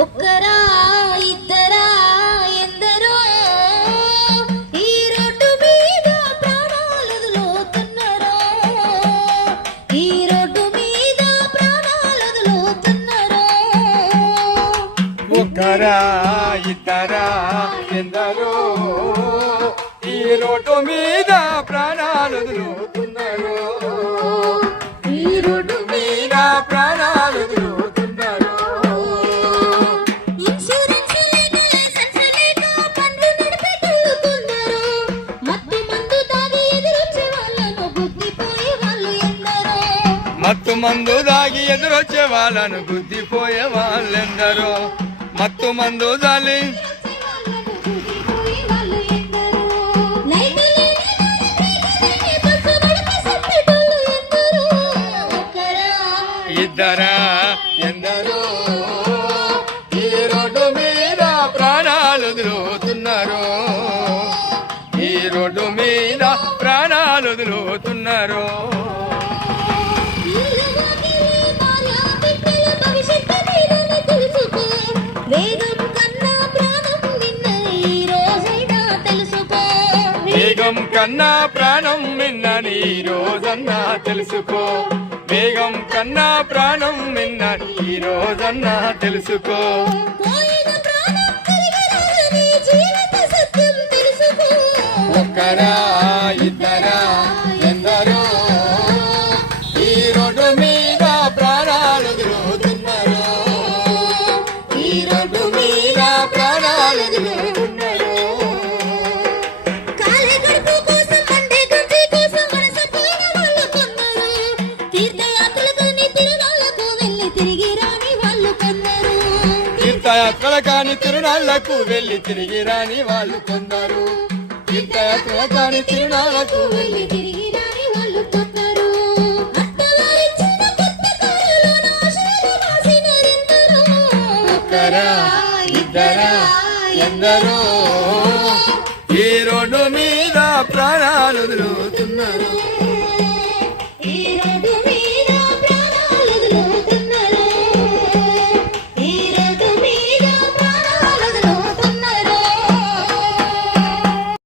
ఒక్కరా ఇద్దరా ఎందరో ఈ రోడ్డు మీద ప్రాణాలు వదులుతున్నారో, ఈ రోడ్డు మీద ప్రాణాలు వదులుతున్నారో. ఒక్కరా ఇద్దరా ఎందరో ఈ రోడ్డు మీద ప్రాణాలు వదులుతున్నారో, ఈ రోడ్డు మీద ప్రాణాలు వదులుతున్నారో. ఇన్సూరెన్స్ లేక లైసెన్స్ లేక బండ్లు నడిపి తిరుగుతున్నారు. మత్తు మందు తాగి ఎదురొచ్చే వాళ్ళను గుద్దిపోయే వాళ్ళు ఎందరో, మత్తు మందు దాగి ఎదురొచ్చే వాళ్ళను గుద్దిపోయే వాళ్ళెందరో, మత్తు మందు దాలి గుద్దిపోయే వాళ్ళు ఎందరో. లైట్ లేని బస్సు నడిపి సత్తెటోళ్ళు ఎందరో. ఒక్కరా ఇద్దరా ఎందరో ఈ రోడ్డు మీద ప్రాణాలు వదులుతున్నారో, ఈ రోడ్డు మీద ప్రాణాలు వదులుతున్నారో. ఇల్లు వాకిలి భార్య బిడ్డల భవిష్యత్తు నీదని తెలుసుకో. వేగం కన్నా ప్రాణం నిన్న ఈ రోజైనా తెలుసుకో. వేగం కన్నా ప్రాణం మిన్నని ఈ రోజన్నా తెలుసుకో, వేగం కన్నా ప్రాణం మిన్నని ఈ రోజన్నా తెలుసుకో. పోయిన ప్రాణం తిరిగి రాదని జీవిత సత్యం తెలుసుకో. ఒక్కరా ఇద్దరా ఎందరో ఈ రోడ్డు మీద ప్రాణాలు వదులుతున్నారో, ఈ రోడ్డు మీద ప్రాణాలు వదులుతున్నారో. కాలే గడుపు కోసం మండే గంజి కోసం మనసపోయిన వాళ్ళు కొందరు. తీర్థయాత్రలకని తిరునాళ్ళకు వెళ్ళి తిరిగి రాని వాళ్ళు కొందరు. తీర్థయాత్రల కాని తిరునాళ్లకు వెళ్ళి తిరిగి రాని వాళ్ళు కొందరు, తీర్థయాత్రల కాని తిరునాళ్లకు వెళ్ళి తిరిగి రాని వాళ్ళు కొందరు. అత్తవారిచ్చిన కొత్త కారులోన ఆశలు వాసినారెందరో. ఒక్కరా ఇద్దరా ఎందరో ఈ రోడ్డు మీద ప్రాణాలు వదులుతున్నారు.